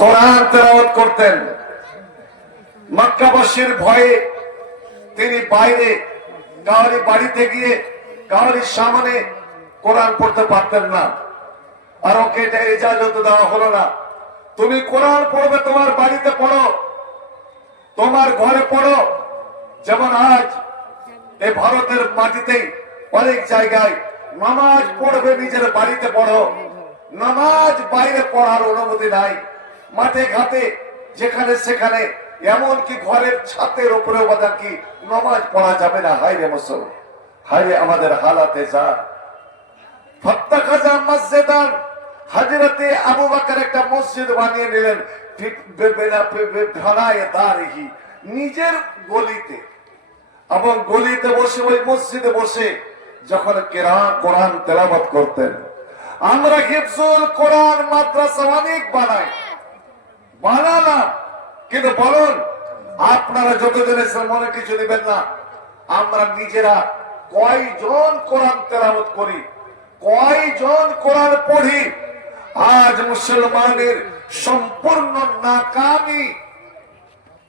কোরআন তেলাওয়াত করতেন। মক্কাবাসীর ভয়ে তিনি বাইরে কাউরি বাড়িতে গিয়ে কাউরি সামনে কোরআন পড়তে পারতেন না। আর ওকে এটা ইজাজত দেওয়া হলো না। তুমি কোরআন পড়বে তোমার বাড়িতে পড়ো, তোমার ঘরে পড়ো। যেমন আজ এই ভারতের মাটিতেই অনেক জায়গায় নামাজ পড়বে নিজের বাড়িতে পড়ো, নামাজ বাইরে পড়ার অনুমতি নাই। মাঠে ঘাটে যেখানে সেখানে, এমনকি ঘরের ছাদের উপরে কি নামাজ পড়া যাবে না। হায় রে মুসলমান, হায় রে আমাদের হালাতে যা। ফাত্তাখাযা মসজিদান, হযরতে আবু বকর একটা মসজিদ বানিয়ে নিলেন নিজের গলিতে, এবং গলিতে বসে ওই মসজিদে বসে যখন কোরআন তেলাওয়াত করতেন। আমরা হিফজুল কোরআন মাদ্রাসা অনেক বানালাম, কিন্তু বলুন আপনারা যত জেনেছেন মনে কিছু নেবেন না, আমরা নিজেরা কয়জন কোরআন তেলাওয়াত করি, কয়জন কোরআন পড়ি? আজ মুসলমানের সম্পূর্ণ নাকামি,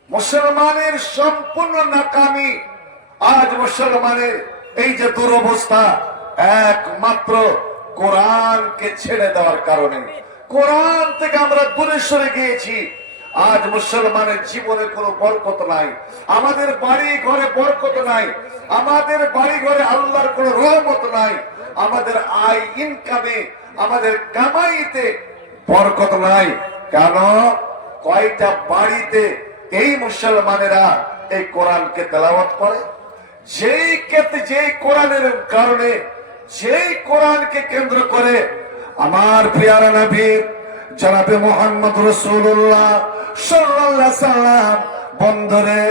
মুসলমানের সম্পূর্ণ নাকামি। আজ মুসলমানের এই যে দুরবস্থা, একমাত্র কোরআনকে ছেড়ে দেওয়ার কারণে। কোরআন থেকে আমরা দূরে সরে গিয়েছি। আজ মুসলমানের জীবনে কোনো বরকত নাই, আমাদের বাড়ি ঘরে বরকত নাই, আমাদের বাড়ি ঘরে আল্লাহর কোনো রহমত নাই, আমাদের আয় ইনকামে, আমাদের কামাইতে বরকত নাই। কেন? কয়টা বাড়িতে এই মুসলমানেরা এই কোরআনকে তেলাওয়াত করে? যেই কোরআনের কারণে, যেই কোরআনকে কেন্দ্র করে আমার প্রিয়ারা নবী জনাবে মুহাম্মদ রাসূলুল্লাহ সাল্লাল্লাহু আলাইহি সাল্লাম বন্ধরে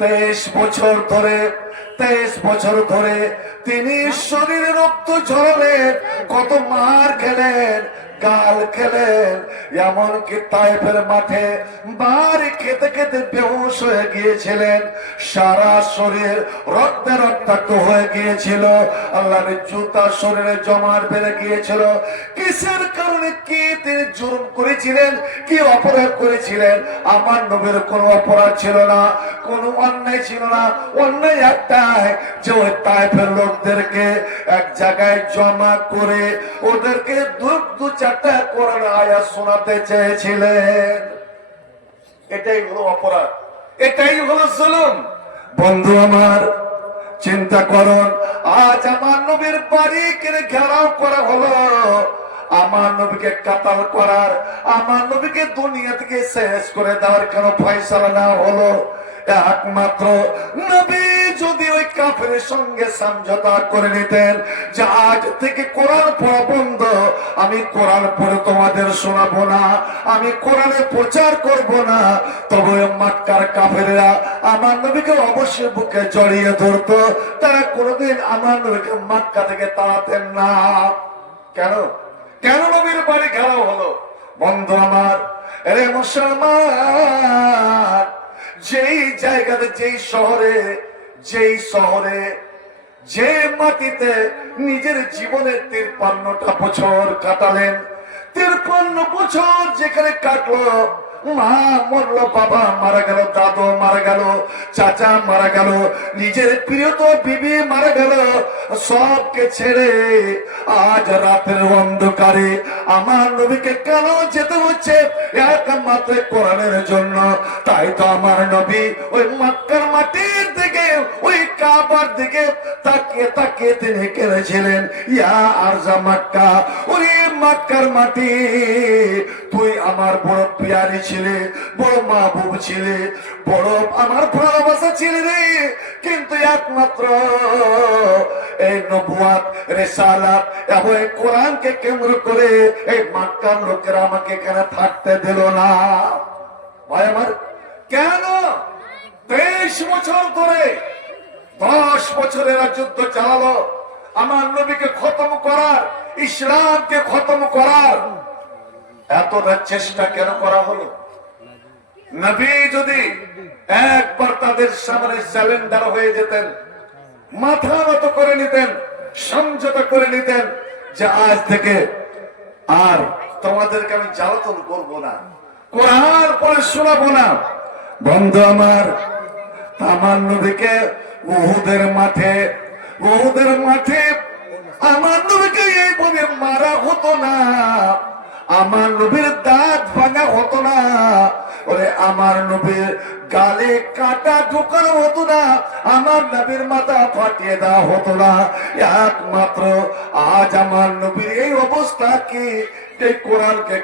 23 বছর ধরে তিনি শরীরে রক্ত ঝরলেন, কত মার খেলেন, গাল খেলেন, এমনকি তায়েফের মাঠে বাড়ি খেতে খেতে বেহুশ হয়ে গিয়েছিলেন, সারা শরীর রক্তে রক্তাক্ত হয়ে গিয়েছিল, আল্লাহর জুতা শরীরে জমাট বেঁধে গিয়েছিল। কিসের কারণে? কি তিনি জুলুম করেছিলেন, কি অপরাধ করেছিলেন? আমার নবীর কোনো অপরাধ ছিল না, কোনো অন্যায় ছিল না। অন্যায় একটাই, যে ওই তায়েফের লোকদেরকে এক জায়গায় জমা করে ওদেরকে দু চারটা কোরআন আয়াত শোনাতে চেয়েছিলেন। এটাই হলো অপরাধ, এটাই হলো জুলুম। বন্ধু আমার, চিন্তা করুন, আজ আমার নবীর বাড়ি কিনে ঘেরাও করা হলো, আমার নবীকে কাতাল করার, আমার নবীকে দুনিয়া থেকে শেষ করে দেওয়ার কেন ফয়সালা না হলো? একমাত্র নবী যদি ওই কাফেরের সঙ্গে সমঝোতা করে নিতেন যে আজ থেকে কোরআন পড়া বন্ধ, আমি কোরআন পড়ে তোমাদের শোনাবো না, আমি কোরআনে প্রচার করব না, তবে মক্কার কাফেররা আমার নবীকে অবশ্যই বুকে জড়িয়ে ধরতো। তারা কোনোদিন আমার নবীকে মক্কা থেকে তাড়াতেন না। কেন? কেন নবীর বাড়ি ঘেরাও হলো? বন্ধু আমার, এরে মুসলমান, যেই জায়গাতে, যেই শহরে, যে মাটিতে নিজের জীবনের 53টা বছর কাটালেন, 53 বছর যেখানে কাটলো, মা মরলো, বাবা মারা গেল, দাদু মারা গেল, চাচা মারা গেল, নিজের প্রিয়তম বিবি মারা গেল, সবকে ছেড়ে আজ রাতের অন্ধকারে আমার নবীকে কেন যেতে হচ্ছে? একমাত্র কোরআনের জন্য। তাই তো আমার নবী ওই মক্কার মাটির দিকে, ওই কাবার দিকে তাকিয়ে তাকিয়ে তিনি কেঁদেছিলেন, ইয়া আরজা মক্কা, ওই মক্কার মাটি, তুই আমার বড় পিয়ারি ছিলে, বড় মাহবুব ছিলে, বড় আমার ভালোবাসা ছিলে রে, কিন্তু একমাত্র এই নবুয়াত, রিসালাত এবং এই কোরআনকে কেন্দ্র করে এই মক্কার লোকেরা আমাকে এখানে থাকতে দিল না। ভাই আমার, কেন? 23 বছর ধরে, 10 বছরের যুদ্ধ চালালো আমার নবীকে খতম করার, ইসলামকে খতম করার। এতটা চেষ্টা কেন করা হলো? নবী যদি একবার তাদের সামনে স্যালেন্ডার হয়ে যেতেন, মাথা নত করে নিতেন, সমঝোতা করে নিতেন যে আজ থেকে আর তোমাদেরকে আমি জ্বালাতন করব না, কোরআন পড়ে শোনাবো না? বন্ধু আমার নবীকে উহুদের মাঠে আমার নবীকে এইভাবে মারা হতো না, আমার নবীর দাঁত ভাঙা হতো না, ওরে আমার নবীর গালে কাটা ঢোকানো হতো না, আমার নবীর মাথা ফাটিয়ে দেওয়া হতো না। একমাত্র আজ আমার নবীর এই অবস্থা কি? এই কোরআনকে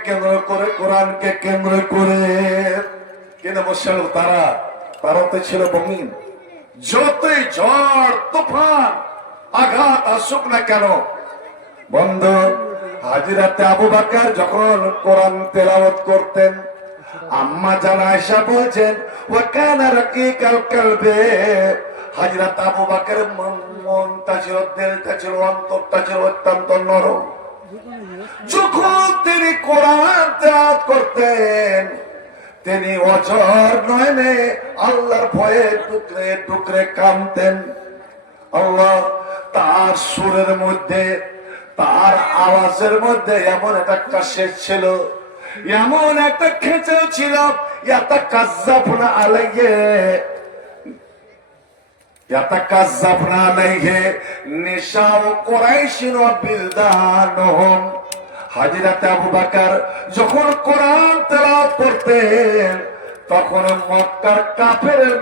কেন্দ্র করে কেন বসে তারা তো ছিল মুমিন। যতই ঝড় তুফান আঘাত আসুক না কেন, বন্ধু হাজিরাতে আবু বকর যখন কোরআন তেলাওয়াত করতেন, আম্মা জানা আয়েশা বলছেন ওয়া কানা রাকিকাল কলবে, হযরত আবু বকরের মনটা ছিল, দিলটা ছিল, অন্তরটা ছিল অত্যন্ত নরম। যখন তিনি কোরআন তেলাওয়াত করতেন, তিনি অঝর নয়নে আল্লাহর ভয়ে টুকরে টুকরে কাঁদতেন। আল্লাহ তার সুরের মধ্যে, তার আওয়াজের মধ্যে এমন একটা শেষ ছিল, এমন একটা খেঁচে ছিল, ইয়াতাকাজ্জাবনা আলাইহি নিসাউ কুরাইশিন ওয়া বিলদানহুম। হযরত আবু বকর যখন কোরআন তেলাওয়াত করতেন, তখন মক্কার কাফেরের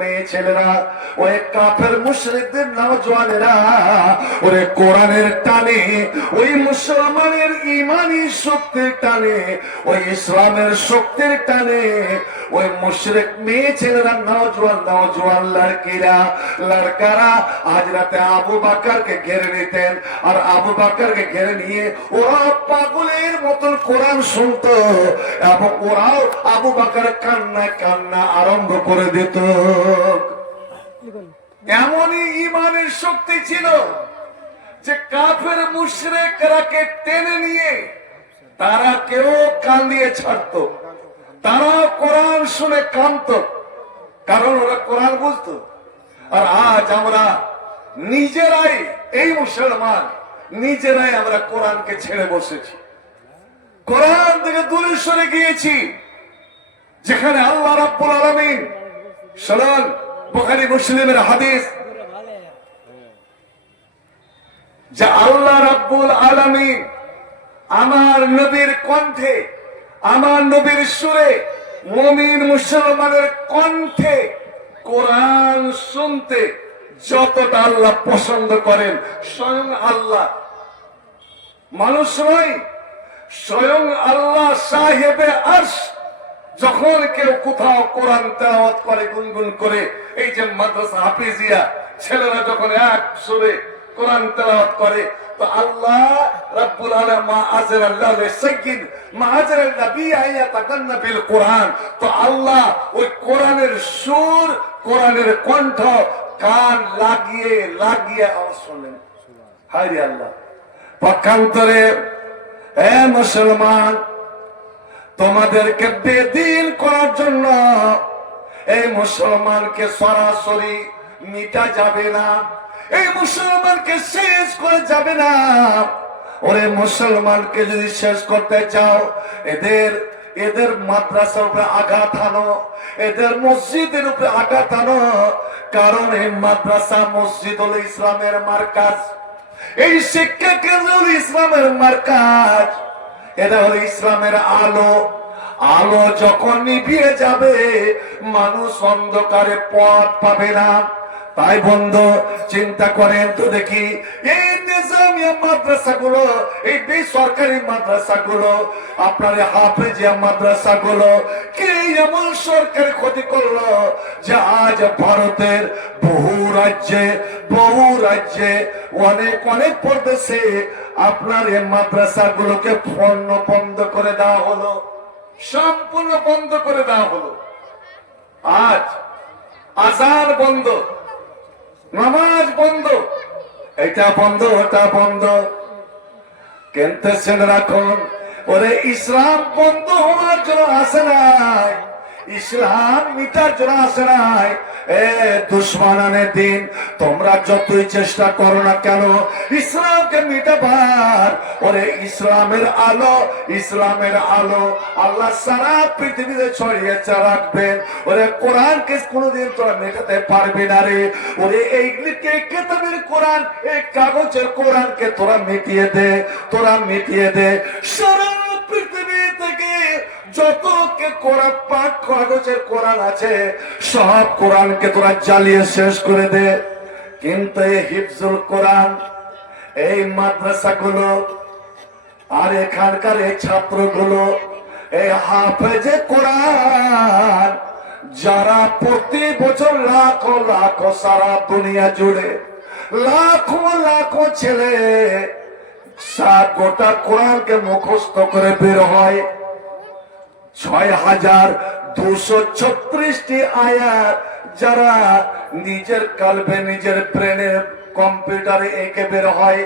মেয়ে ছেলেরা ওই কাফের মুশরিকদের নওজওয়ানেরা ওরে কোরআনের টানে, ওই মুসলমানের ঈমানি শক্তির টানে, ওই ইসলামের শক্তির টানে ওই মুশরিক মেয়ে ছেলেরা, নওজওয়ান লড়কারা হযরতে আবু বকরকে ঘিরে নিতেন। আর আবু বকরকে ঘিরে নিয়ে ওরা পাগলের মতন কোরআন শুনতো এবং ওরাও আবু বকর কান্না আরম্ভ করে দিত। এমনই ঈমানের শক্তি ছিল যে কাফের মুশরিকরাকে টেনে নিয়ে তারা কেউ কান্দিয়ে ছাড়তো, তারা কোরআন শুনে কাঁদতো, কারণ ওরা কোরআন বুঝতো। আর আজ আমরা নিজেরাই, এই মুসলমান নিজেরাই আমরা কোরআনকে ছেড়ে বসেছি, কোরআন থেকে দূরে সরে গিয়েছি। যেখানে আল্লাহ রাব্বুল আলামিন, শুনুন বুখারী মুসলিমের হাদিস, যে আল্লাহ রাব্বুল আলামিন আমার নবীর কণ্ঠে, আমার নবীর সুরে, মুমিন মুসলমানের কণ্ঠে কোরআন শুনতে যতটা আল্লাহ পছন্দ করেন, স্বয়ং আল্লাহ, মানুষ নয়, স্বয়ং আল্লাহ সাহেবে আরশ যখন কেউ কোথাও কোরআন তেলাওয়াত করে গুনগুন করে, এই যে মাদ্রাসা হাফিজিয়া ছেলেরা যখন এক সুরে কোরআন তেলাওয়াত করে, তো আল্লাহ রাব্বুল আলামিন মা আযরাল্লাহু লিসাইয়্যিদ মা আযরাল নবী আয়াতাকান্না বিল কোরআন, তো আল্লাহ ওই কোরআনের সুর, কোরআনের কণ্ঠ কান লাগিয়ে আওয়াজ শোনেন। হায় রে আল্লাহ! পক্ষান্তরে হে মুসলমান, তোমাদেরকে বেদিন করার জন্য এই মুসলমানকে সরাসরি মিটা যাবে না, এই মুসলমানকে শেষ করে যাবে না। ওরে মুসলমানকে যদি শেষ করতে চাও, এদের মাদ্রাসার উপরে আঘাত আনো, এদের মসজিদের উপরে আঘাত আনো, কারণ এই মাদ্রাসা মসজিদ হলো ইসলামের মার্কাজ, এই শিক্ষা কেন্দ্র হলো ইসলামের মার্কাজ, এটা হলো ইসলামের আলো। আলো যখন নিভিয়ে যাবে, মানুষ অন্ধকারে পথ পাবে না। তাই বন্ধু চিন্তা করেন তো দেখি, এই নিজামিয়া মাদ্রাসাগুলো, এই বেসরকারি মাদ্রাসাগুলো, আপনার হাফেজিয়া মাদ্রাসাগুলো কে এমন সরকারি ক্ষতি করলো যে আজ ভারতের বহু রাজ্যে অনেক প্রদেশে আপনার এই মাদ্রাসাগুলোকে বন্ধ করে দেওয়া হলো, সম্পূর্ণ বন্ধ করে দেওয়া হলো। আজ আযান বন্ধ, নামাজ বন্ধ, এটা বন্ধ, ওটা বন্ধ। কিন্তু শুনে রাখুন, ওরে ইসলাম বন্ধ হওয়ার জন্য আসে নাই, ইসলাম মিটার জন্য আসে নাই। এ দুশ্মনানে দিন, তোমরা যতই চেষ্টা করো না কেন ইসলামকে মিটাবার, ওরে ইসলামের আলো, ইসলামের আলো আল্লাহ সারা পৃথিবীতে ছড়িয়ে রাখবেন। ওরে কোরআনকে কোনোদিন তোরা মেটাতে পারবি না রে। ওরে এই কেতাবের কোরআন, এই কাগজের কোরআনকে তোরা মিটিয়ে দে, তোরা মিটিয়ে দে। সারা পৃথিবী থেকে যত কোরআন পাক কাগজের কোরআন আছে সব কোরআনকে তোরা জ্বালিয়ে শেষ করে দে। কিন্তু এই হিফজুল কোরআন, এই মাদ্রাসাগুলো আর এখানকার এই ছাত্রগুলো, এই হাফেজে কোরআন যারা প্রতি বছর লাখো লাখো সারা দুনিয়া জুড়ে লাখো লাখো ছেলে গোটা কোরআনকে মুখস্থ করে বের হয়, ৬,২৩৬টি আয়াত যারা নিজের কালবে নিজের ব্রেনে কম্পিউটারে এঁকে বের হয়।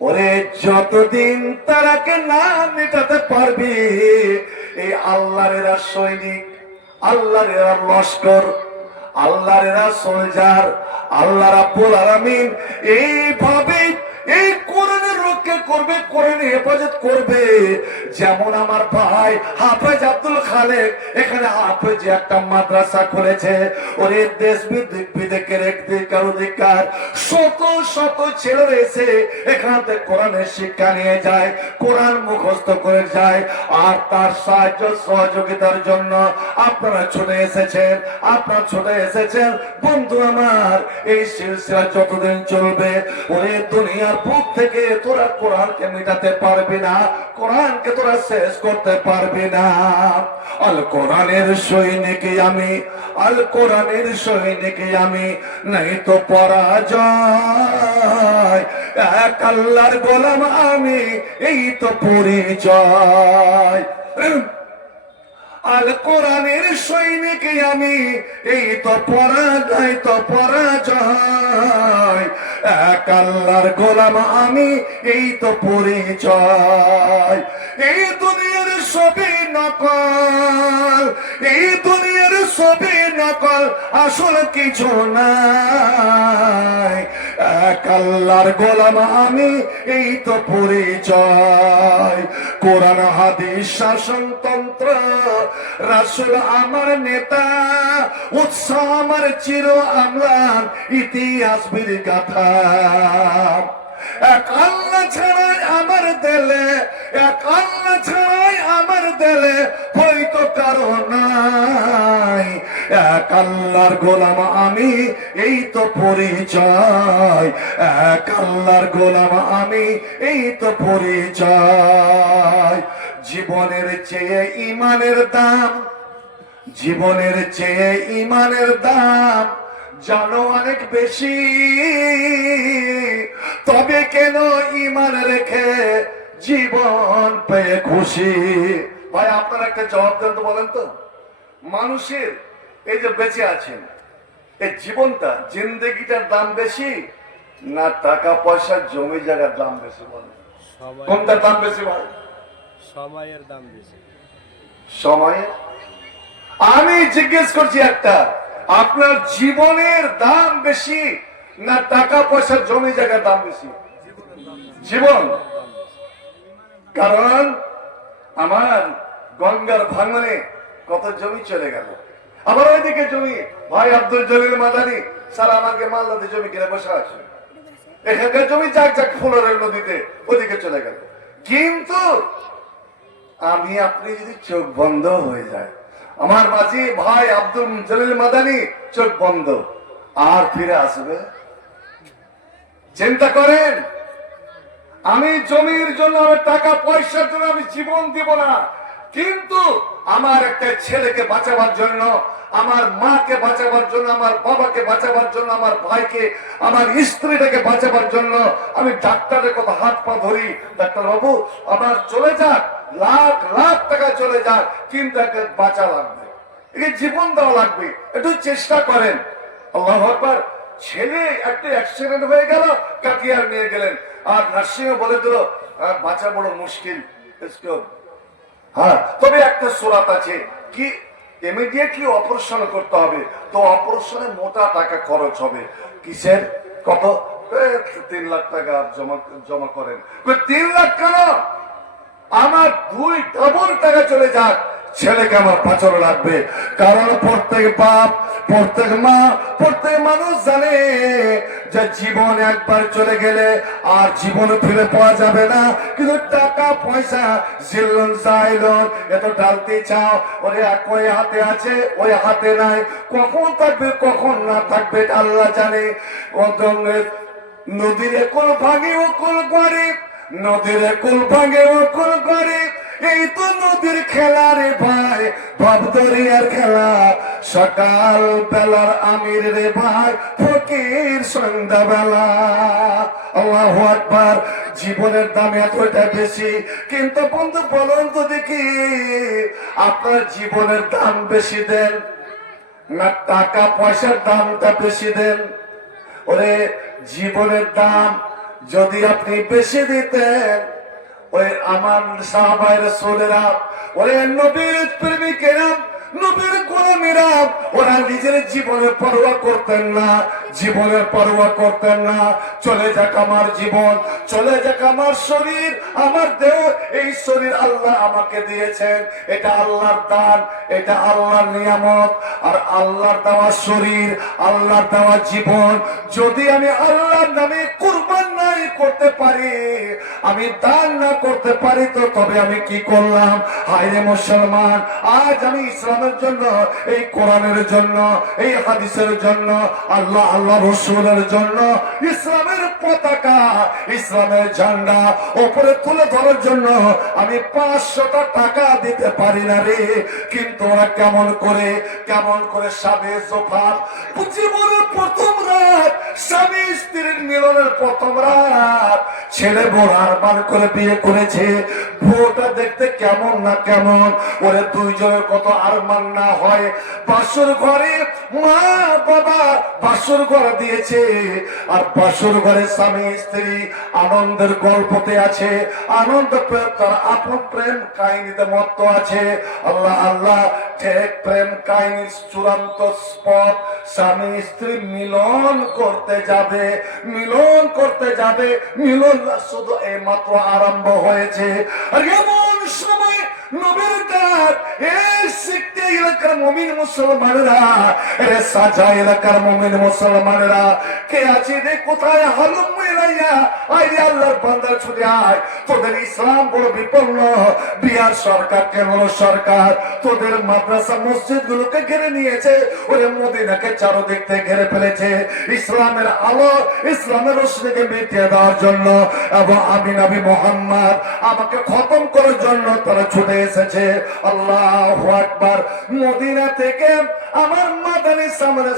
ওরে যতদিন তারাকে না মেটাতে পারবি, এই আল্লাহর সৈনিক, আল্লাহর লস্কর, আল্লাহর সোলজার, আল্লাহ রাব্বুল আলামিন এইভাবে এই কোরআনের রক্ষা করবে, কোরআনের হেফাজত করবে। যেমন আমার ভাই হাফেজ আব্দুল খালেক এখানে হাফেজ একটা মাদ্রাসা খুলেছে। ওরে দেশ বিদেশের একদিকার অধিকার শত শত ছেলে এসে এখান থেকে কোরআনের শিক্ষা নিয়ে যায়, কোরআন মুখস্থ করে যায়। আর তার সাহায্য সহযোগিতার জন্য আপনারা ছুটে এসেছেন, আপনারা ছুটে এসেছেন। বন্ধু আমার, এই সিলসিলা যতদিন চলবে ওরে দুনিয়ার বুক থেকে তোরা কোরআনকে মেটাতে পারবি না, কোরআনকে তোরা শেষ করতে পারবি না। আল কোরআনের সৈনিক আমি, আল কোরআনের সৈনিক আমি, নাই তো পরাজয়। এক আল্লাহর গোলাম আমি, এই তো পরিচয়। আল কোরআনের সৈনিক আমি, এই তো পরাজয়, তো পরাজয়। এক আল্লাহর গোলাম আমি, এই তো পরিচয়। এই দুনিয়ার সবই নকল, এই দুনিয়ার সবই নকল, আসল কিছু নাই। এক আল্লাহর গোলাম আমি, এই তো পরিচয়। কোরআন হাদিস শাসনতন্ত্র, রাসূল আমার নেতা, উৎসাহ আমার চির আমলান, ইতিহাস বীর গাথা। এক আল্লাহ ছাড়াই আমার দেলে, এক আল্লাহ ছাড়াই আমার দেলে হয়তো কারো নাই। এক আল্লাহর গোলাম আমি, এই তো পরিচয়। এক আল্লাহর গোলাম আমি, এই তো পরিচয়। জীবনের চেয়ে ইমানের দাম, জীবনের চেয়ে ইমানের দাম জানো অনেক বেশি, তবে কেন ইমান রেখে জীবন পেয়ে খুশি? ভাই আপনারা একটা জবাব দেন তো, বলেন তো, মানুষের এই যে বেঁচে আছেন এই জীবনটা, জিন্দেগিটার দাম বেশি না টাকা পয়সা জমি জায়গার দাম বেশি? বলেন কোনটার দাম বেশি ভাই? সময়ের দাম বেশি। সময়ের? আমি জিজ্ঞেস করছি একটা, আপনার জীবনের দাম বেশি না টাকা পয়সা জমি জায়গার দাম বেশি? জীবন। কারণ আমার গঙ্গার ভাঙনে কত জমি চলে গেল, আবার ওইদিকে জমি ভাই আব্দুল জলিল মাদানি স্যার আমাকে মালদাতে জমি কিনে বসে আছে, এখানকার জমি যাক যাক ফুলের নদীতে ওদিকে চলে গেল। কিন্তু আমি আপনি যদি চোখ বন্ধ হয়ে যায়, আমার মাঝি ভাই আব্দুল জলিল মাদানি চোখ বন্ধ, আর ফিরে আসবে? চিন্তা করেন, আমি জমির জন্য, আমি টাকা পয়সার জন্য আমি জীবন দিব না, কিন্তু আমার একটা ছেলেকে বাঁচাবার জন্য, আমার মাকে বাঁচাবার জন্য, আমার বাবাকে বাঁচাবার জন্য, আমার ভাইকে, আমার স্ত্রীটাকে বাঁচাবার জন্য আমি ডাক্তারের কথা হাত পা ধরি, ডাক্তার বাবু আমার চলে যাক, লাখ লাখ টাকা চলে যাক, কিন্তু একটা বাঁচা লাগবে, একে জীবন দেওয়া লাগবে, একটু চেষ্টা করেন। আল্লাহু আকবার। ছেলে একটা অ্যাক্সিডেন্ট হয়ে গেল, কাটিয়ার নিয়ে গেলেন, আর নার্সিং বলে দিল বাঁচা বড় মুশকিল। হ্যাঁ, তবে একটা সুরাত আছে, কি ইমিডিয়েটলি অপারেশন করতে হবে, তো অপারেশনে মোটা টাকা খরচ হবে। কিসের কত? 3 লাখ টাকা জমা জমা করেন। 3 লাখ কেন? আমার 2 ডাবল টাকা চলে যাক, ছেলেকে আমার পাচন লাগবে। কারণ প্রত্যেক বাপ, প্রত্যেক মা, প্রত্যেক মানুষ জানে যে জীবন একবার চলে গেলে আর জীবন ফিরে পাওয়া যাবে না। কিন্তু টাকা পয়সা জিলন চাইলন এত ঢালতে চাও, ওরে ওই হাতে আছে ওই হাতে নাই, কখন থাকবে কখন না থাকবে আল্লাহ জানে। নদীর কোল ভাঙে ও কোল করে, নদীর কোল ভাঙে ও কোল করে, এই তো নদীর খেলা রে ভাই, ভাবদরিয়ার খেলা। সকাল বেলার আমির রে ভাই, ফকির সন্ধ্যা বেলা। আল্লাহু আকবার। জীবনের দাম এতটা বেশি, কিন্তু বন্ধু বলুন তো দেখি, আপনার জীবনের দাম বেশি দেন না টাকা পয়সার দামটা বেশি দেন? ওরে জীবনের দাম যদি আপনি বেশি দিতেন, ওই আমার সাহাবায়ে রাসূলেরা, ওরে নবীর প্রেমিকেরা, নবীর গোলামেরা, ওরা নিজের জীবনের পরোয়া করতেন না, জীবনের পরোয়া করতেন না। চলে যাক আমার জীবন, চলে যাক আমার শরীর, আমার দেহ, এই শরীর আল্লাহ আমাকে দিয়েছেন, এটা আল্লাহর দান, এটা আল্লাহর নিয়ামত। আর আল্লাহর দেওয়া শরীর, আল্লাহর দেওয়া জীবন যদি আমি আল্লাহর নামে কুরবান নাই করতে পারি, আমি দান না করতে পারি, তো তবে আমি কি করলাম? হায়রে মুসলমান, আজ আমি ইসলামের জন্য, এই কোরআনের জন্য, এই হাদিসের জন্য, আল্লাহ আল্লাহ রসুলের জন্য, ইসলামের পতাকা, ইসলামের ঝান্ডা উপরে তুলে ধরার জন্য আমি 500টা টাকা দিতে পারি না রে। কিন্তু ওরা কেমন করে স্বামী সোফার জীবনের প্রথম রাত, স্বামী স্ত্রীর মিলনের প্রথম রাত, ছেলে বড় আরমান করে বিয়ে করেছে, বউটা দেখতে কেমন না কেমন, ওরে দুইজনের কত আরমান না হয়। বাসর ঘরে মা বাবা বাসর ঘর দিয়েছে, আর বাসর ঘরে স্বামী স্ত্রী আনন্দের গল্পতে আছে, আনন্দ তার আপন প্রেম কাহিনীতে মত্ত আছে। আল্লাহ আল্লাহ, ঠিক প্রেম কাহিনীর চূড়ান্ত স্পট, স্বামী স্ত্রী মিলন করতে যাবে, মিলন করতে যাবে, মিলন শুধু এই মাত্র আরম্ভ হয়েছে। আর এমন সময় নবীর ডাক, এই শিখতে এলাকার মুমিন মুসলমানেরা, রে সাজা এলাকার মুমিন মুসলমানেরা, কে আছে রে কোথায়? হালুম মিলাইয়া আইরে আল্লাহর বান্দার ছুটে আয়। তোদের ইসলাম বড় বিপন্ন, বিহার সরকার কেমন সরকার তোদের মাদ্রাসা মসজিদ গুলোকে ঘিরে নিয়েছে, ওরে মদিনাকে চারদিক থেকে ঘিরে ফেলেছে ইসলামের আলো, ইসলামের রশ্মিকে মিটিয়ে দেওয়ার জন্য, এবং আমি নবী মুহাম্মদ আমাকে খতম করার জন্য তারা ছুটে এসেছে। আল্লাহু আকবার। মদিনা থেকে আমার মাদানী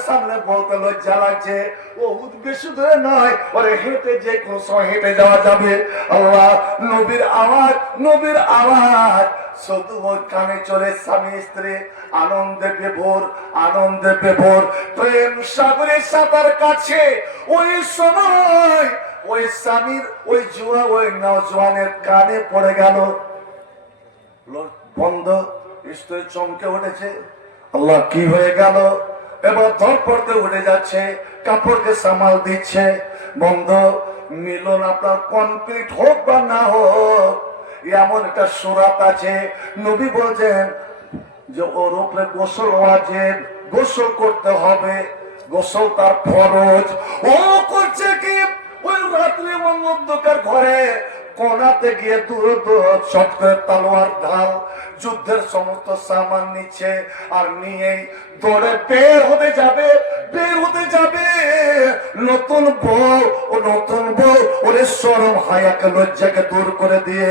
সামনে বলতে লজ্জা লাগছে, বহুত বেশি দূরে নয়, ওরে হেঁটে যে কোনো সময় হেঁটে যাওয়া যাবে। আল্লাহ, নবীর আওয়াজ, নবীর আওয়াজ শুধু ওর কানে চলে, স্বামী স্ত্রী আনন্দে বিভোর, আনন্দে বিভোর, প্রেম সাগরে সাঁতার কাছে। ওই সময় ওই স্বামীর ওই জুয়া, ওই নওজওয়ানের কানে পড়ে গেল, বন্ধ, স্ত্রী চমকে উঠেছে। আল্লাহ, কি হয়ে গেল? এবার ধরপড়তে উঠে যাচ্ছে, কাপড়কে সামাল দিচ্ছে। বন্ধ, মিলন আপনার কমপ্লিট হোক বা না হোক, এমন একটা সুরাত আছে, নবী বলছেন যে ওর উপরে গোসল ওয়াজিব, গোসল করতে হবে, গোসল তার ফরজ। ও করছে কি? ওই রাত্রে অন্ধকার ঘরে কোনাতে গিয়ে শক্তের তালোয়ার ঢাল, যুদ্ধের সমস্ত সামান নিচ্ছে, আর নিয়েই দৌড়ে বের হতে যাবে, বের হতে যাবে। নতুন বউ, ও নতুন বউ ওরে শরম হায়াকে লজ্জাকে দূর করে দিয়ে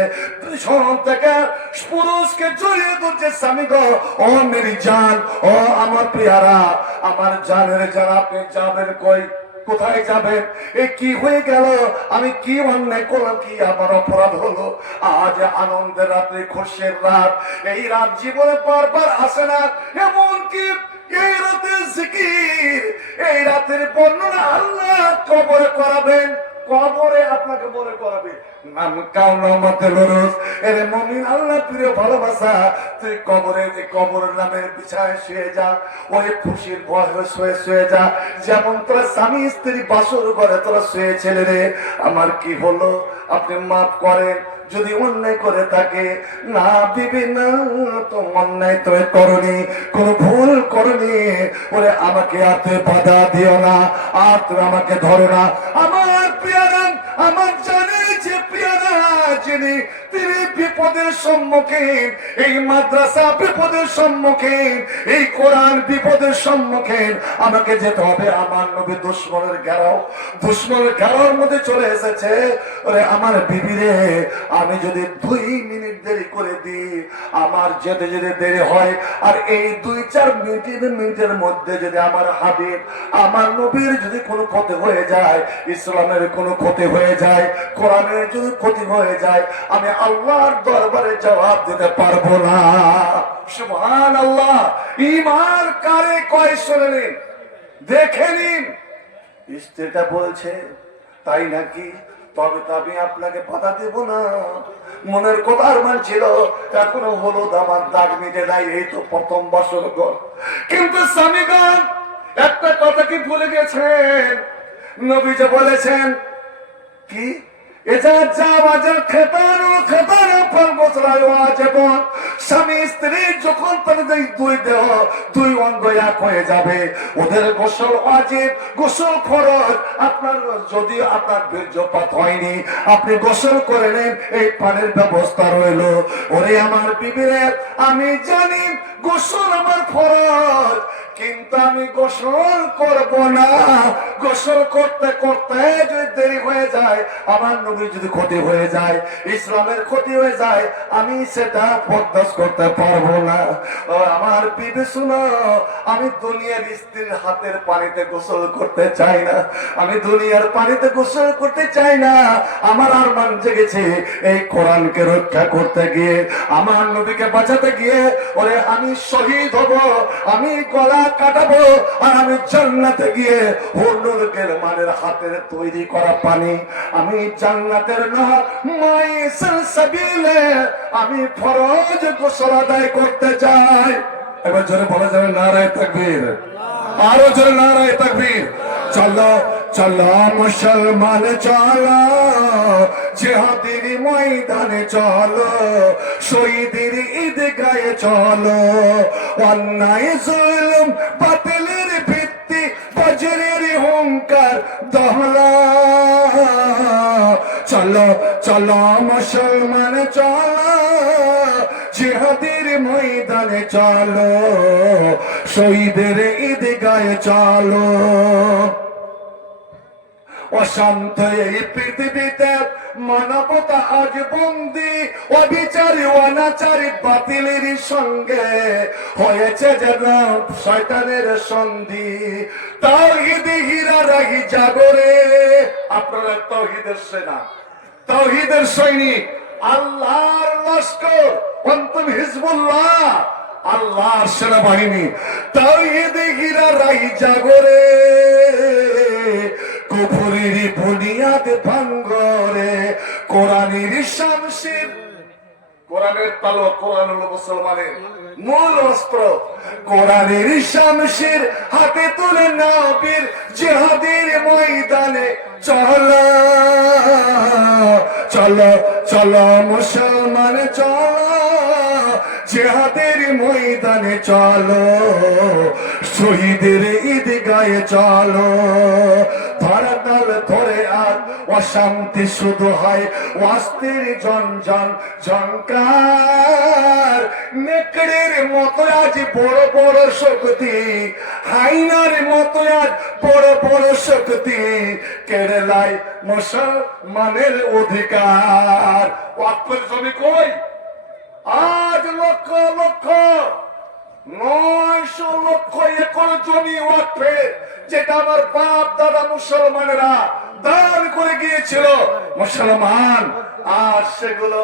শরম থেকে পুরুষকে জড়িয়ে ধরছে, স্বামী গো, ও মেরি জান, ও আমার প্রিয়ারা, আমার জানের জান, আপনি যাবেন কই? কোথায় যাবেন? এ কি হয়ে গেল? আমি কি অন্যায় করলাম? কি আমার অপরাধ হলো? আজ আনন্দের রাত্রে, খুশির রাত, এই রাত জীবনে বারবার আসে না। এমনকি এই রাতের জিকির, এই রাতের বর্ণনা আল্লাহ কবরে করাবেন, কবরে আপনাকে মনে করাবে। নাম কাউনামাতে লরুস, এর মুমিন আল্লাহ প্রিয় ভালোবাসা, তুই কবরের নামের বিছায় শুয়ে যা, ওই খুশির ভয়ে শুয়ে যা, যেমন তোরা স্বামী স্ত্রী বাসর ঘরে তোরা শুয়েছিলে রে। আমার কি হলো, আপনি মাফ করেন যদি অন্যায় করে থাকে। না বিবি না, তো অন্যায় তো করনি, কোন ভুল করনি, ওরে আমাকে আর তুই বাধা দিও না, আর তুমি আমাকে ধরো না। আমার প্রিয়ারা, আমার জানের যে প্রিয়ারা, যিনি তিনি বিপদের সম্মুখীন, এই মাদ্রাসা বিপদের সম্মুখীন, এই কোরআন বিপদের সম্মুখীন, আমাকে যেতে হবে। আমার নবী দুশ্মনের ঘেরাওর মধ্যে চলে এসেছে। ওরে আমার বিবিরে, আমি যদি 2 মিনিট দেরি করে দিই, আমার যেতে যেতে দেরি হয়, আর এই 2-4 মিনিটের মধ্যে যদি আমার হাবিব, আমার নবীর যদি কোনো ক্ষতি হয়ে যায়, ইসলামের কোনো ক্ষতি হয়ে যায়, কোরআনের যদি ক্ষতি হয়ে যায়, আমি আল্লাহর দরবারে জবাব দিতে পারবো না। সুবহানাল্লাহ। ঈমান কারে কয় শুনলেন, দেখে নিন। স্ত্রীটা বলছে তাই নাকি, তবে তো আমি আপনাকে বাধা দেব না। মনের কথার মান ছিল, এখনো হলুদ আমার দাগ মিটে নাই, এই তো প্রথম বছর গর। কিন্তু স্বামীগণ একটা কথা কি ভুলে গেছেন, নবী যে বলেছেন কি, স্বামী স্ত্রী যখন তাদের 2 দেহ 2 অঙ্গ এক হয়ে যাবে, ওদের গোসল ওয়াজিব, গোসল ফরজ। আপনার যদি আপনার বীর্যপাত হয়নি, আপনি গোসল করে নেন, এই পানির ব্যবস্থা রইল। ওরে আমার বিবিরে, আমি জানি গোসল আমার ফরজ, কিন্তু আমি গোসল করব না। গোসল করতে করতে যদি দেরি হয়ে যায়, আমার নবীর যদি ক্ষতি হয়ে যায়, ইসলামের ক্ষতি হয়ে যায়, আমি সেটা বরদাস্ত করতে পারবো না। আমার বিবি শুনো, আমি দুনিয়ার স্ত্রীর হাতের পানিতে গোসল করতে চাই না, আমি দুনিয়ার পানিতে গোসল করতে চাই না। আমার আরমান জেগেছে এই কোরআনকে রক্ষা করতে গিয়ে, আমার নবীকে বাঁচাতে গিয়ে, ওরে আমি শহীদ হব, আমি গলা কাটাবো, আর আমি জান্নাতে গিয়ে হুজুর গেলমানের হাতের তৈরি করা পানি, আমি জান্নাতের না মাইসাল সাবিলে আমি ফরজ গোসল আদায় করতে চাই। এবার জোরে বলা যাবে নারায়ে তাকবীর, আরো জোরে নারায়ে তাকবীর। চলো চলো মুসলমান চলো, জিহাদের ময়দানে চলো, শহীদের ঈদগাহে চলো, অন্যায় জুলুম বাতিলের ভিত্তি বজ্রের হুঙ্কার দহলা। চলো চলো মুসলমান চলো, জিহাদের ময়দানে চলো, শহীদের ঈদগাহে চলো। অশান্ত এই পৃথিবীতে মানবতা আজ বন্দি, অবিচারী অনাচারী বাতিলের সঙ্গে হয়েছে যেন শয়তানের সন্ধি। তাওহীদ হীরা রাহি জাগরে, আপনারা তাওহীদের সেনা, তাওহীদের সৈনিক, আল্লাহর লস্কর, অন্তম হিজবুল্লাহ, আল্লাহর সেনাবাহিনী। তাওহীদ হীরা রাহি জাগরে, কুফরের বুনিয়াদ ভাঙ্গরে, কোরআনের শামশির, কোরআনের তালো, কোরআন হলো মুসলমানের মূল অস্ত্র। কোরআনের শামশির হাতে তুলে নবীর জিহাদের ময়দানে চলো, চলো চলো মুসলমান চলো, জিহাদের ময়দানে চলো, শহীদের ঈদগাহে চলো। ধরাতাল ধরে আর অশান্তি শুধু হয়, অস্থির ঝনঝন ঝংকার, নেকড়ের মতো আজ বড় বড় শক্তি, হাইনার মতো আজ বড় বড় শক্তি, কেরালায় মুসলমানের অধিকার। ওয়াকফের জমি কই? আজ লক্ষ লক্ষ 900 লক্ষ একর জমি ওয়াকফে, যেটা আমার বাপ দাদা মুসলমানেরা দান করে গিয়েছিল মুসলমান, আর সেগুলো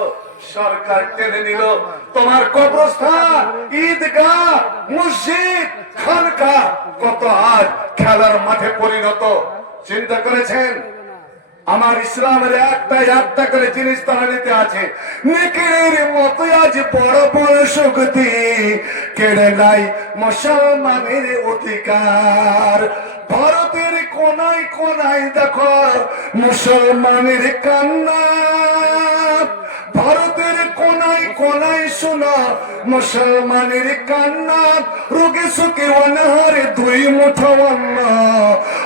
সরকার টেনে নিল। তোমার কবরস্থান, ঈদগাহ, মসজিদ, খানকা কত আজ খেলার মাঠে পরিণত। চিন্তা করেছেন? আমার ইসলামের একটা করে জিনিস তারা নিতে আছে। নিকিরের মতো আজ বড় বড় শক্তি কেড়ে নাই মুসলমানের অধিকার। ভারতের কোনায় কোনায় দেখো মুসলমানের কান্না, ভারতের কোনায় কোনায় শোনা মুসলমানের কান্না। রোগে সুখে অনাহারে দুই মুঠো অন্ন,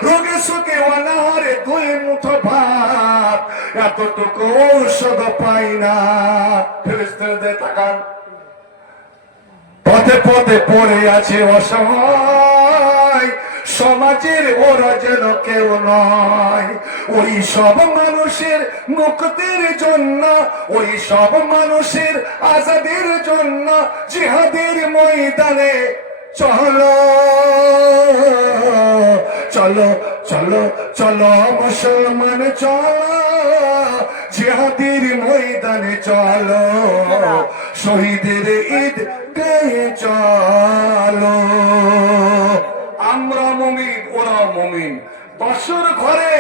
রোগে সুখে অনাহারে দুই মুঠো ভাত, এতটুকু ঔষধ পাই না। ফিলিস্তিনিদের তাকান, পথে পথে পড়ে আছে অসহায়, সমাজের ওরা যেন কেউ নয়। ওই সব মানুষের মুক্তির জন্য, ওই সব মানুষের আজাদের জন্য জিহাদের ময়দানে চলো চলো চলো চলো মুসলমান চলো, জিহাদের ময়দানে চলো, শহীদের ঈদ গায়ে চলো। আমরা মুমিন, ওরা মুমিন। বাসর ঘরে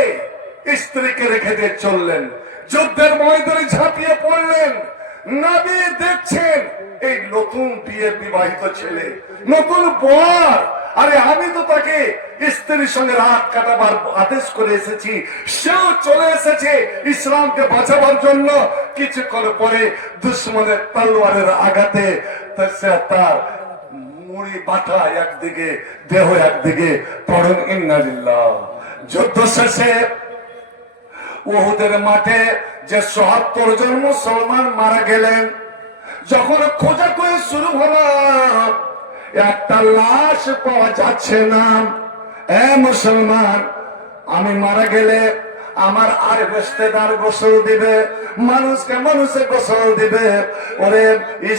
স্ত্রীকে রেখে দিয়ে চললেন, যুদ্ধের ময়দানে ঝাঁপিয়ে পড়লেন। নবী দেখছেন এই নতুন বিয়ে বিবাহিত ছেলে, নতুন বর, আরে আমি তো তাকে স্ত্রীর সঙ্গে রাত কাটাবার আদেশ করে এসেছি, সেও চলে এসেছে ইসলামকে বাঁচাবার জন্য। কিছুক্ষণ পরে দুশ্মনের তলোয়ারের আঘাতে তার মুড়ি বাটা একদিকে, দেহ একদিকে। পড়ুন ইন্নালিল্লাহ। যুদ্ধ শেষে উহুদের মাঠে যে ৭৭ জন মুসলমান মারা গেলেন, যখন খোঁজাখুঁজি শুরু হলো একটা লাশ পাওয়া যাচ্ছে না। এ মুসলমান, আমি মারা গেলে আমার আর রিশতেদার গোসল দিবে, মানুষকে মানুষে গোসল দিবে, ওরে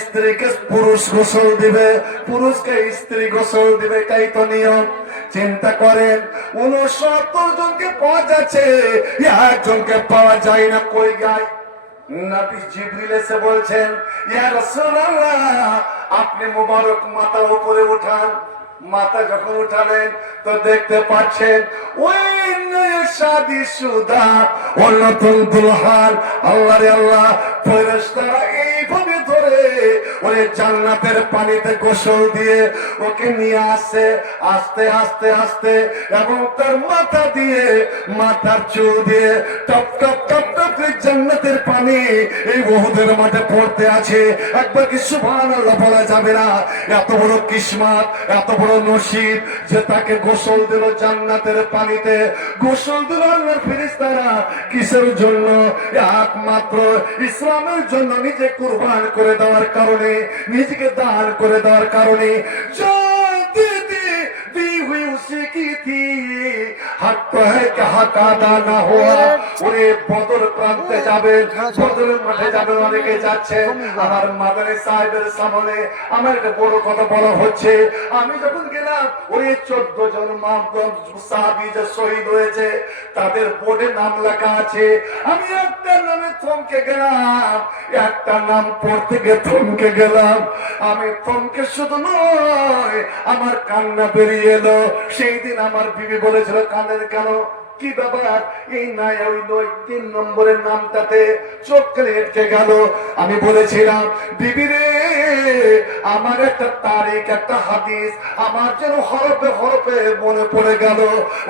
স্ত্রীকে পুরুষ গোসল দিবে, পুরুষকে স্ত্রী গোসল দিবে, এটাই তো নিয়ম। চিন্তা করেন ৬৯ জনকে পাওয়া যাচ্ছে, একজনকে পাওয়া যায় না, কই গায়? নবী জিবরিল এসে বলছেন, ইয়া রাসূলুল্লাহ, আপনি মুবারক মাথা উপরে উঠান। মাথা যখন উঠালেন তো দেখতে পাচ্ছেন ওই শাদী সুদা ও নতুন দুলহান, আল্লাহ রে আল্লাহ, ফেরেশতারা এইভাবে ধরে ওরে জান্নাতের পানিতে গোসল দিয়ে ওকে নিয়ে আসে আস্তে আস্তে আস্তে, এবং তার মাথা দিয়ে, মাথার চুল দিয়ে টপ টপ টপ টপ করে জান্নাতের পানি এই উহুদের মাঠে পড়তে আছে। একবার কি সুবহানাল্লাহ বলা যাবে না? এত বড় কিসমত, এত বড় নসিব যে তাকে গোসল দিল জান্নাতের পানিতে, গোসল দিল আল্লাহর ফেরেশতারা। কিসের জন্য? একমাত্র ইসলামের জন্য নিজে কুরবান করে দেওয়ার কারণে, নিজেকে দান করে দেওয়ার কারণে। दी हुई उसी की थी, हक तो है कि हक आदा ना हुआ। ওরে বদর প্রান্তে যাবেন, বদরের মাঠে যাবেন, অনেকে যাচ্ছেন। আমার মাদানী সাহেবের সামনে আমার একটা বড় কথা বলা হচ্ছে। আমি যখন গেলাম ওই 14 জন সাহাবী যে শহীদ হয়েছে তাদের বোর্ডে নাম লেখা আছে। আমি একটা নামে থমকে গেলাম, একটা নাম পড়তে গিয়ে থমকে গেলাম। আমি থমকে শুধু নয়, আমার কান্না বেরিয়ে এলো। সেই দিন আমার বিবি বলেছিল, কাঁদেন কেন? কি ব্যাপার? এই নাই ওই নয়, 3 নম্বরের নামটাতে চোখ কেন আটকে গেল? আমি বলেছিলাম, বিবি রে, আমার একটা তারিখ, একটা হাদিস আমার যেন হরফে হরফে মনে পড়ে গেল।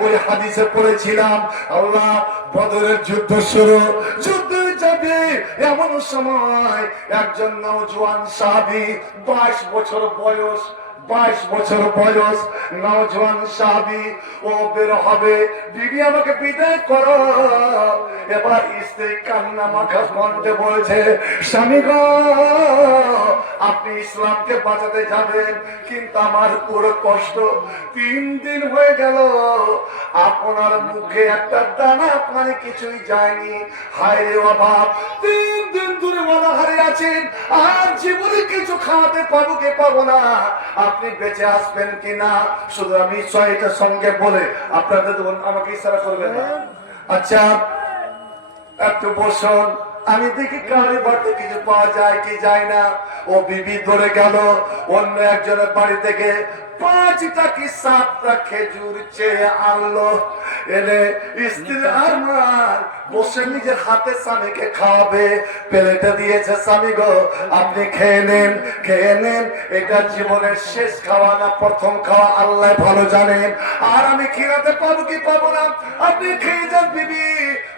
ওই হাদিসে পড়েছিলাম, আল্লাহ বদরের যুদ্ধ শুরু, যুদ্ধ যাবে এমন সময় একজন নওজোয়ান সাহাবী, 22 বছর বয়স, 22 বছর বয়স নওজোয়ান সাহাবী, ও বের হবে। বিবি আমাকে বিদায় করো। এবার স্ত্রী কান্না মাখা কণ্ঠে বলছে, স্বামী গো, আপনি ইসলামকে বাঁচাতে যাবেন, কিন্তু আমার পুরো কষ্ট। 3 দিন হয়ে গেল আপনার মুখে একটা দানা পানি কিছুই যায়নি। হায় রে অভাব, 3 দিন ধরে অনাহারে আছেন, আর জীবনে কিছু খাওয়াতে পাবো কি পাবো না, আপনি বেঁচে আসবেন কিনা? শুধু আমি 6টা সঙ্গে বলে আপনাদের আমাকে ইশারা করবেন না। আচ্ছা, একটু বসুন, আমি দেখি কারি বাড়িতে কিছু পাওয়া যায় কি যায় না। ও বিবি ধরে গেল অন্য একজনের বাড়ি থেকে 5টা কি 7টা খেজুর চেয়ে আনলো। এনে স্ত্রী আর মার বসে নিজের হাতে স্বামীকে খাওয়াবে। প্লেটে দিয়েছে, স্বামী গো আপনি খেয়ে নেন, খেয়ে নেন। এটা জীবনের শেষ খাওয়া না প্রথম খাওয়া, আল্লাহ ভালো জানেন। আর আমি খিরাতে পাবো কি পাবো না, আপনি খেয়ে যান বিবি।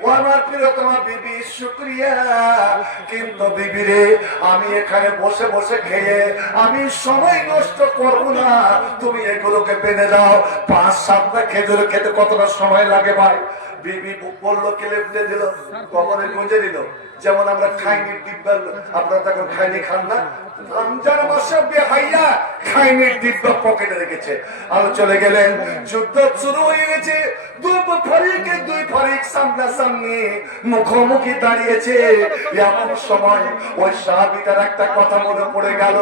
ও আমার প্রিয়তমা বিবি, শুকরিয়া। কিন্তু বিবি রে, আমি এখানে বসে বসে খেয়ে আমি সময় নষ্ট করবো না, তুমি এগুলোকে বেঁধে দাও। 5-7টা খেজুর খেতে কতটা সময় লাগে ভাই? বিবি বললো কেলেপে দিল, কবরে গুঁজে দিল। যেমন আমরা খাইনি ডিব্বা, আপনারা তখন খাইনি খান না, রমজান মাসে বেহাইয়া খাইনির ডিব্বা পকেটে রেখেছে। আর চলে গেলেন। যুদ্ধ শুরু হয়ে গেছে, দুই ফারিক সামনাসামনি মুখোমুখি দাঁড়িয়েছে। এমন সময় ওই সাহাবীটার একটা কথা মনে পড়ে গেল,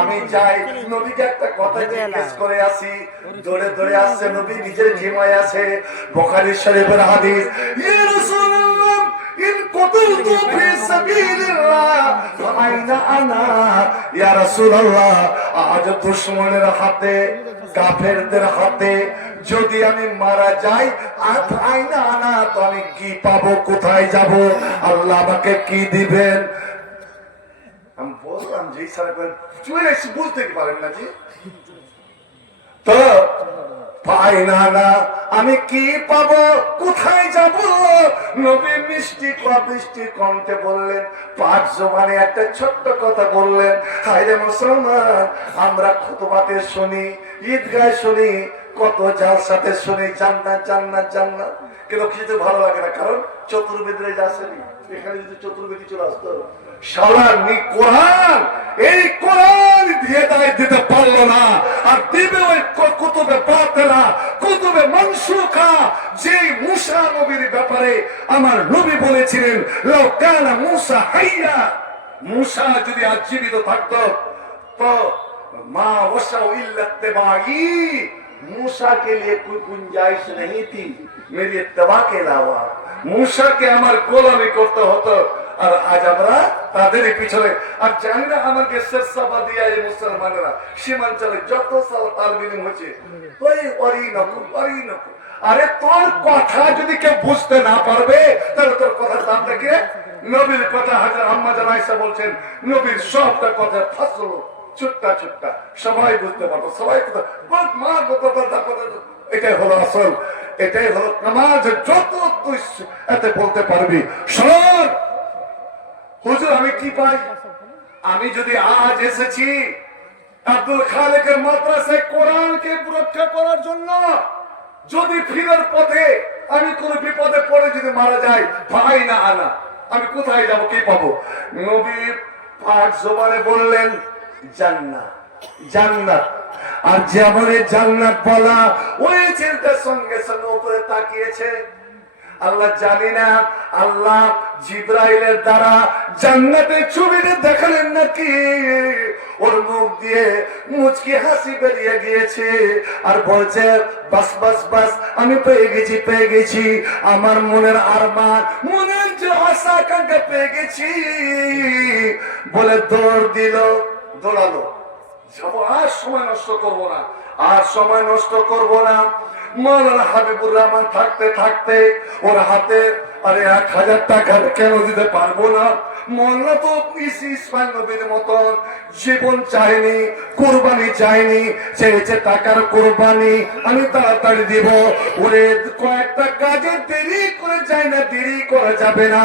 আমি যাই নবীকে একটা কথা জিজ্ঞেস করে আসি। দৌড়ে দৌড়ে আসছে নবী, নিজের জিমায় আছে। বুখারী শরীফের হাদিস, ইয়া রাসূলুল্লাহ ইন কুতিলতু ফি সাবিলিল্লাহ ফাআইনা আনা। ইয়া রাসূলুল্লাহ, আজ দুশমনের হাতে, কাফেরদের হাতে যদি আমি মারা যাই, আইনা আনা, তো আমি কি পাবো, কোথায় যাব, আল্লাহ আমাকে কি দিবেন? আমি বললাম যে ইশারা করে চলে এসে বুঝতে পারেন না জি, তো পাইনা না, আমি কি পাবো, কোথায় যাব? নবী মিষ্টি কণ্ঠে বললেন, পাঁচ জবানে একটা ছোট্ট কথা বললেন। হায়রে মুসলমান, আমরা খুতবাতে শুনি, ঈদগায় শুনি, কত জালসাতে শুনি জান্নাত জান্নাত জান্নাত, কিন্তু কিছু ভালো লাগে না। কারণ চতুর্বেদে আসেনি। এখানে যদি চতুর্বেদী চলে আসতো, সারানি কোরআন, এই কোরআন দিয়ে দায় দিতে পারলো না। আর দিবে ওই কুতুবে বাতিলা, কুতুবে মানসুখা, যে মুসা নবীর ব্যাপারে আমার নবী বলেছিলেন, লাউ কানা মুসা হাইয়া, মুসা যদি আজ জীবিত থাকতো তো মা ওয়াসাউ ইল্লা ইত্তিবাই, मूसा के लिए कोई गुंजाइश नहीं थी मेरी इत्तिबा के अलावा। मूसाকে আমার গোলামি করতে হতো, আর আজ আমরা তাদের পিছনে। আর জানি না আমাকে শেরশাবা দিয়া এই মুসলমানেরা সীমাঞ্চলে যত সাল তালবিলিম হচ্ছে, ওই ওরই নকল, ওরই নকল। আরে তোর কথা যদি কেউ বুঝতে না পারবে, তাহলে তোর কথা দাম দেখে নবীর কথা হাজার আম্মা জান আয়েশা বলছেন, নবীর সবটা কথা ফাসল ছুট্টা ছুট্টা সবাই বুঝতে পারবো, সবাই কথা এটাই হলো আসল, এটাই হলো কামাল, যে যত তুই এতে বলতে পারবি। শোন হুজুর, আমি কি পাই? আমি যদি আজ এসেছি আব্দুল খালেকের মাদ্রাসায় কোরআনকে রক্ষা করার জন্য, যদি ফিরের পথে আমি কোন বিপদে পড়ে যদি মারা যাই, ভাই না আনা, আমি কোথায় যাব, কি পাবো? নবী পাঁচ জবানে বললেন জান্নাত জান্নাত। আর যেমন জান্নাত বলা, ওই ছেলেটার সঙ্গে সঙ্গে উপরে তাকিয়েছে। আল্লাহ জানি না, আল্লাহ জিব্রাইলের দ্বারা জান্নাতের ছবিটা দেখালেন নাকি, ওর মুখ দিয়ে মুচকি হাসি বেরিয়ে গিয়েছে। আর বলছে, বাস বাস বাস, আমি পেয়ে গেছি, পেয়ে গেছি, আমার মনের আরমান, মনের যে আশা আকাঙ্ক্ষা পেয়ে গেছি বলে দৌড় দিল, দৌড়ালো। যাবো, আর সময় নষ্ট করবো না, আর সময় নষ্ট করবো না। মৌলানা হাবিবুর রহমান থাকতে থাকতে ওর হাতে, আরে 1000 টাকা কেন দিতে পারবো না? মৌলানা তো ইসমাইল নবীর মতন জীবন চায়নি, কোরবানি চায়নি, চেয়েছে টাকার কোরবানি, আমি তাড়াতাড়ি দিব। ওরে কয়েকটা কাজে দেরি করে যায় না, দেরি করা যাবে না,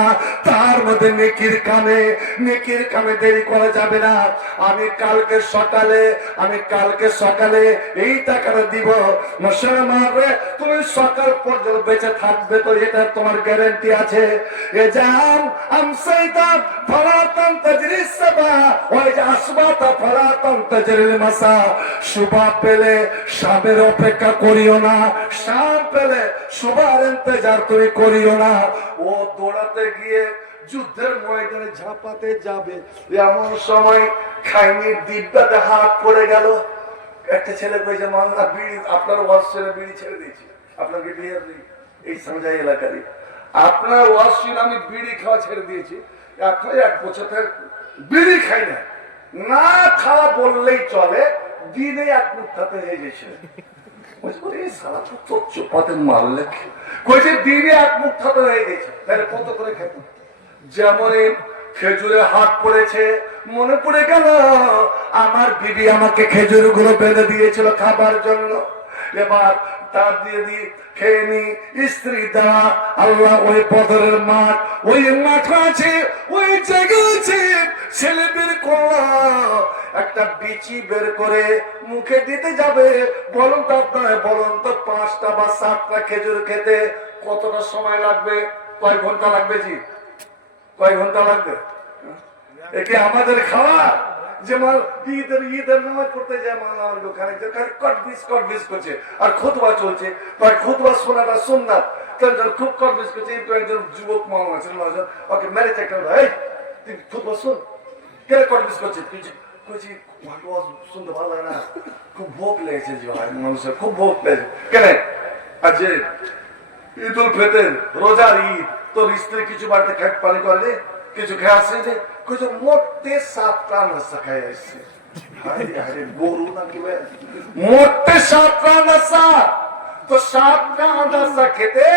তার মধ্যে নেকির কামে দেরি করা যাবে না। আমি কালকে সকালে এই টাকাটা দিব। মুসলমান রে, তুমি সকাল পর্যন্ত বেঁচে থাকবে তো এটা তোমার গ্যারান্টি আছে? এ জাম আমসাইতা ফারাতান তাজরিস সাবা ওয়া ইজা আসবাতা ফারাতান তাজরিল মাসা। সুবহ পেলে শামের অপেক্ষা করিও না, শাম পেলে সুবহার ইন্তজার তুমি করিও না। ও দৌড়াতে গিয়ে যুদ্ধের ময়দানে ঝাঁপাতে যাবে, এমন সময় খাইনির দিব্যাতে হাত পড়ে গেল। একটা ছেলে কইছে, মামলা বিড়ি, আপনার ওয়াজ ছেলে বিড়ি ছেড়ে দিয়েছি, আপনাকে বিয়ে নেই এই সঞ্জয় এলাকারই, আপনার ওয়াজ শুনে আমি বিড়ি খাওয়া ছেড়ে দিয়েছি। এক বছর থেকে বিড়ি খাই না, না খাওয়া বললেই চলে, দিনে এক মুখ খাতে হয়ে গেছে। দিনে এক মুখ খাতে হয়ে গেছে, তাহলে কত করে খেত? যেমন খেজুরের হাট পড়েছে, মনে পড়ে গেল আমার বিবি আমাকে খেজুর গুলো বেঁধে দিয়েছিল খাবার জন্য, এবার তার দিয়ে খেয়ে নি। স্ত্রী দ্বারা আল্লাহ ওই বদরের মাঠ, ওই মাঠ আছে, ওই জায়গা আছে, ছেলে বের করলো, একটা বিচি বের করে মুখে দিতে যাবে। বলুন তো আপনারা, বলুন তো 5টা বা 7টা খেজুর খেতে কতটা সময় লাগবে? কয় ঘন্টা লাগবে? জি, কয় ঘন্টা লাগবে? একে আমাদের খাওয়া যেমন ঈদের নামাজ পড়তে যায় মালার দোকানে, কটবিস করছে আর খুতবা চলছে, খুতবা শোনাটা সুন্নাত, খুব কটবিস করছে। একজন যুবক মামা আছে, ওকে মেরে চেষ্টা করে, তুই খুতবা শুন, কে কটবিস করছে? তুই শুনতে ভালো লাগে না? খুব ভোগ লেগেছে যে ভাই, মানুষের খুব ভোগ লেগেছে। কেন? আজ ঈদ উল ফিতর, রোজার ঈদ, তোর স্ত্রী কিছু বাড়িতে খেট পানি করে, কিছু খেয়ে আসছে যে কিছু মোটে 7টা নাস্তা খেয়ে আসছে। গরু নাকি মোটে 7টা নাস্তা, তো 7টা নাস্তা খেতে